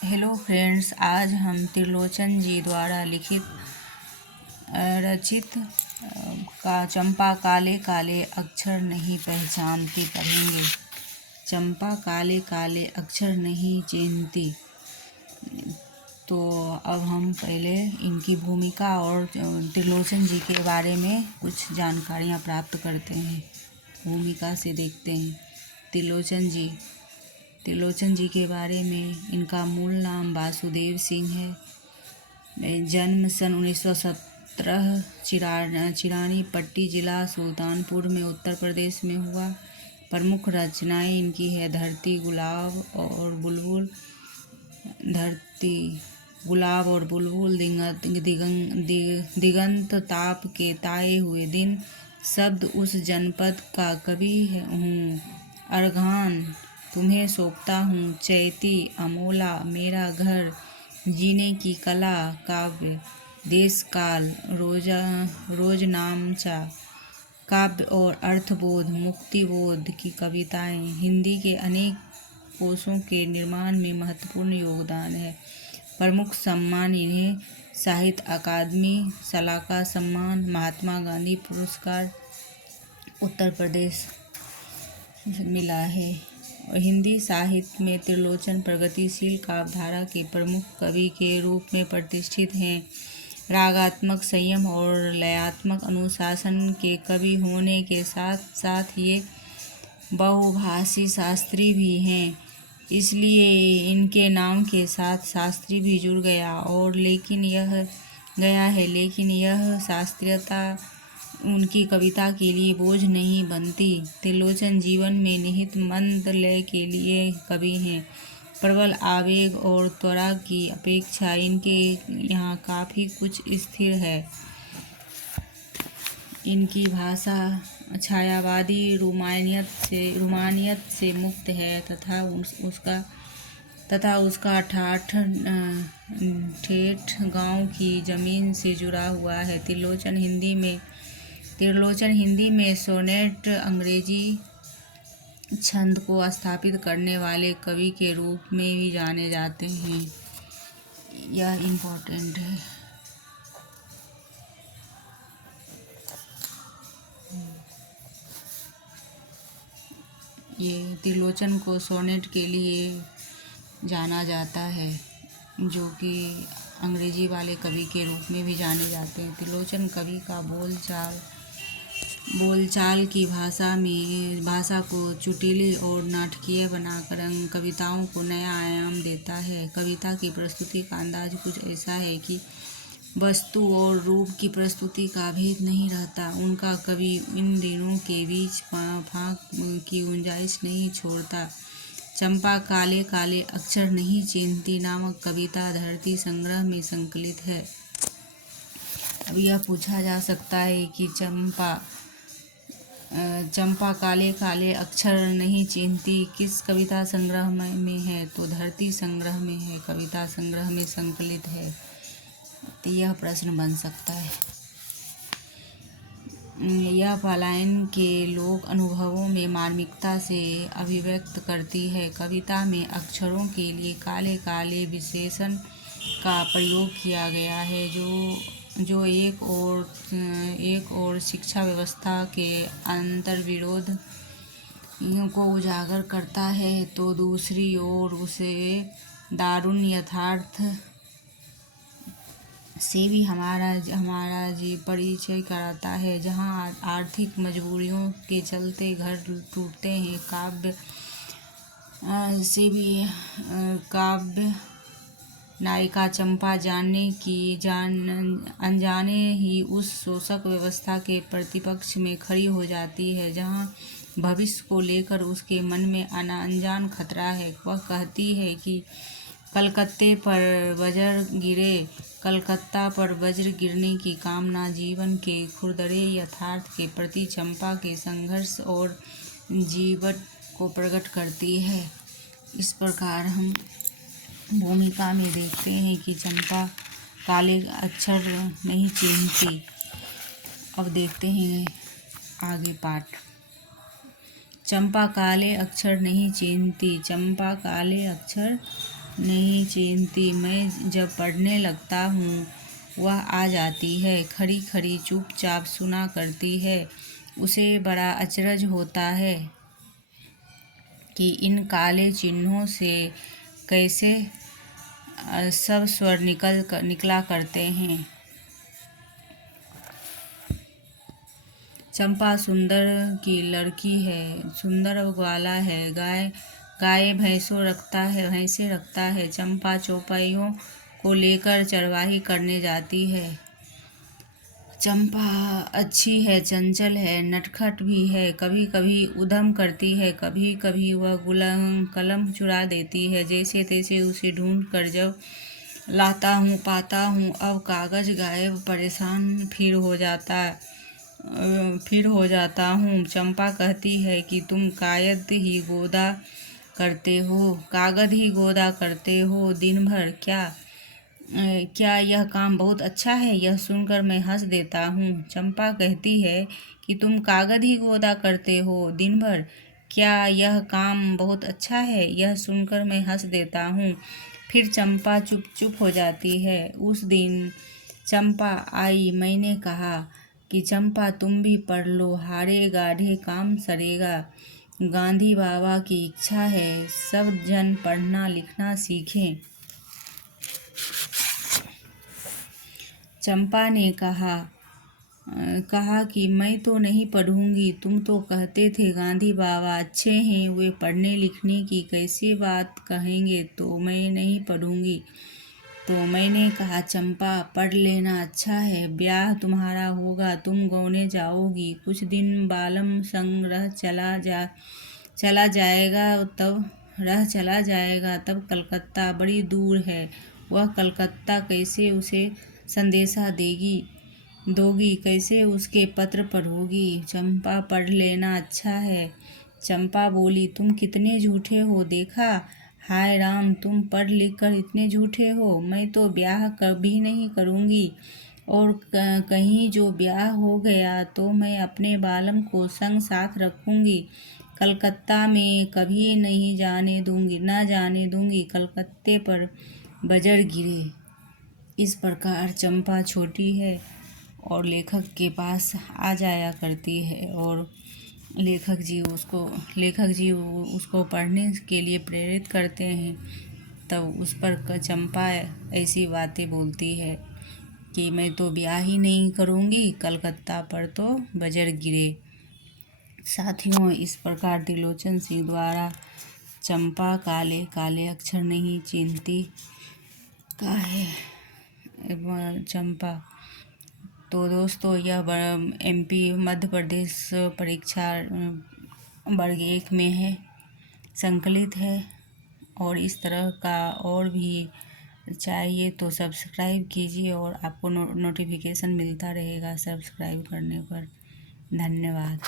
Hello friends, आज हम त्रिलोचन जी द्वारा लिखित रचित का चंपा काले काले अक्षर नहीं पहचानती पढ़ेंगे। चंपा काले काले अक्षर नहीं चिन्हती। तो अब हम पहले इनकी भूमिका और त्रिलोचन जी के बारे में कुछ जानकारियाँ प्राप्त करते हैं। भूमिका से देखते हैं। त्रिलोचन जी के बारे में इनका मूल नाम वासुदेव सिंह है। जन्म सन 1917 चिरानी पट्टी जिला सुल्तानपुर में उत्तर प्रदेश में हुआ। प्रमुख रचनाएं इनकी है धरती गुलाब और बुलबुल, दिगंत ताप के ताए हुए दिन, शब्द उस जनपद का कवि हूँ, अर्घान तुम्हें सौंपता हूँ, चैती अमोला मेरा घर, जीने की कला, काव्य देश काल, रोजनामचा, काव्य और अर्थबोध, मुक्तिबोध की कविताएं, हिंदी के अनेक कोशों के निर्माण में महत्वपूर्ण योगदान है। प्रमुख सम्मान इन्हें साहित्य अकादमी सलाका सम्मान, महात्मा गांधी पुरस्कार उत्तर प्रदेश मिला है। और हिंदी साहित्य में त्रिलोचन प्रगतिशील काव्यधारा के प्रमुख कवि के रूप में प्रतिष्ठित हैं। रागात्मक संयम और लयात्मक अनुशासन के कवि होने के साथ साथ ये बहुभाषी शास्त्री भी हैं, इसलिए इनके नाम के साथ शास्त्री भी जुड़ गया और लेकिन यह शास्त्रीयता उनकी कविता के लिए बोझ नहीं बनती। त्रिलोचन जीवन में निहित मंद लय के लिए कवि हैं। प्रबल आवेग और त्वरा की अपेक्षा इनके यहाँ काफ़ी कुछ स्थिर है। इनकी भाषा छायावादी रूमानियत से मुक्त है तथा उसका ठाठ गांव की जमीन से जुड़ा हुआ है। त्रिलोचन हिंदी में सोनेट अंग्रेजी छंद को स्थापित करने वाले कवि के रूप में भी जाने जाते हैं। यह इम्पोर्टेंट है। ये त्रिलोचन को सोनेट के लिए जाना जाता है, जो कि अंग्रेजी वाले कवि के रूप में भी जाने जाते हैं। त्रिलोचन कवि का बोलचाल की भाषा को चुटीली और नाटकीय बनाकर कविताओं को नया आयाम देता है। कविता की प्रस्तुति का अंदाज कुछ ऐसा है कि वस्तु और रूप की प्रस्तुति का भेद नहीं रहता। उनका कवि इन दिनों के बीच फाँक की गुंजाइश नहीं छोड़ता। चंपा काले काले अक्षर नहीं चिन्हती नामक कविता धरती संग्रह में संकलित है। अब यह पूछा जा सकता है कि चंपा काले काले अक्षर नहीं चिन्हती किस कविता संग्रह में है, तो धरती संग्रह में है, कविता संग्रह में संकलित है। तो यह प्रश्न बन सकता है। यह पलायन के लोक अनुभवों में मार्मिकता से अभिव्यक्त करती है। कविता में अक्षरों के लिए काले काले विशेषण का प्रयोग किया गया है, जो एक और शिक्षा व्यवस्था के अंतर्विरोध को उजागर करता है, तो दूसरी ओर उसे दारुण यथार्थ से भी हमारा परिचय कराता है, जहाँ आर्थिक मजबूरियों के चलते घर टूटते हैं। काव्य नायिका चंपा अनजाने ही उस शोषक व्यवस्था के प्रतिपक्ष में खड़ी हो जाती है, जहाँ भविष्य को लेकर उसके मन में अनजान खतरा है। वह कहती है कि कलकत्ता पर वज्र गिरने की कामना जीवन के खुरदरे यथार्थ के प्रति चंपा के संघर्ष और जीवन को प्रकट करती है। इस प्रकार हम भूमिका में देखते हैं कि चंपा काले अक्षर नहीं चिन्हती। अब देखते हैं आगे पाठ। चंपा काले अक्षर नहीं चिन्हती। चंपा काले अक्षर नहीं चीनती, मैं जब पढ़ने लगता हूँ वह आ जाती है, खड़ी खड़ी चुपचाप सुना करती है। उसे बड़ा अचरज होता है कि इन काले चिन्हों से कैसे सब स्वर निकला करते हैं। चंपा सुंदर की लड़की है, सुंदर ग्वाला है, गाय भैंसे रखता है। चंपा चौपाइयों को लेकर चरवाही करने जाती है। चंपा अच्छी है, चंचल है, नटखट भी है, कभी कभी उधम करती है, कभी कभी वह कलम चुरा देती है। जैसे तैसे उसे ढूंढ कर जब लाता हूँ पाता हूँ अब कागज गायब, परेशान फिर हो जाता हूँ। चंपा कहती है कि तुम कागज ही गोदा करते हो दिन भर। क्या यह काम बहुत अच्छा है? यह सुनकर मैं हंस देता हूँ। चंपा कहती है कि तुम कागज ही गोदा करते हो दिन भर, क्या यह काम बहुत अच्छा है? यह सुनकर मैं हंस देता हूँ। फिर चंपा चुप हो जाती है। उस दिन चंपा आई, मैंने कहा कि चंपा तुम भी पढ़ लो, हारे गाढ़े काम सरेगा। गांधी बाबा की इच्छा है सब जन पढ़ना लिखना सीखें। चंपा ने कहा कि मैं तो नहीं पढ़ूंगी। तुम तो कहते थे गांधी बाबा अच्छे हैं, वे पढ़ने लिखने की कैसी बात कहेंगे, तो मैं नहीं पढ़ूंगी। तो मैंने कहा चंपा पढ़ लेना अच्छा है, ब्याह तुम्हारा होगा, तुम गौने जाओगी, कुछ दिन बालम संग चला जाएगा तब कलकत्ता बड़ी दूर है, वह कलकत्ता कैसे उसे संदेशा दोगी, कैसे उसके पत्र पढ़ोगी? चंपा पढ़ लेना अच्छा है। चंपा बोली तुम कितने झूठे हो देखा, हाय राम तुम पढ़ लिख कर इतने झूठे हो। मैं तो ब्याह कभी नहीं करूँगी, और कहीं जो ब्याह हो गया तो मैं अपने बालम को संग साथ रखूँगी, कलकत्ता में कभी नहीं जाने दूँगी कलकत्ते पर बजर गिरे। इस प्रकार चंपा छोटी है और लेखक के पास आ जाया करती है, और लेखक जी उसको पढ़ने के लिए प्रेरित करते हैं। तब उस पर चंपा ऐसी बातें बोलती है कि मैं तो ब्याह ही नहीं करूँगी, कलकत्ता पर तो बजर गिरे। साथियों, इस प्रकार त्रिलोचन सिंह द्वारा चंपा काले काले अक्षर नहीं चीनती का है चंपा। तो दोस्तों, यह MP मध्य प्रदेश परीक्षा वर्ग 1 में है, संकलित है। और इस तरह का और भी चाहिए तो सब्सक्राइब कीजिए, और आपको नोटिफिकेशन मिलता रहेगा सब्सक्राइब करने पर। धन्यवाद।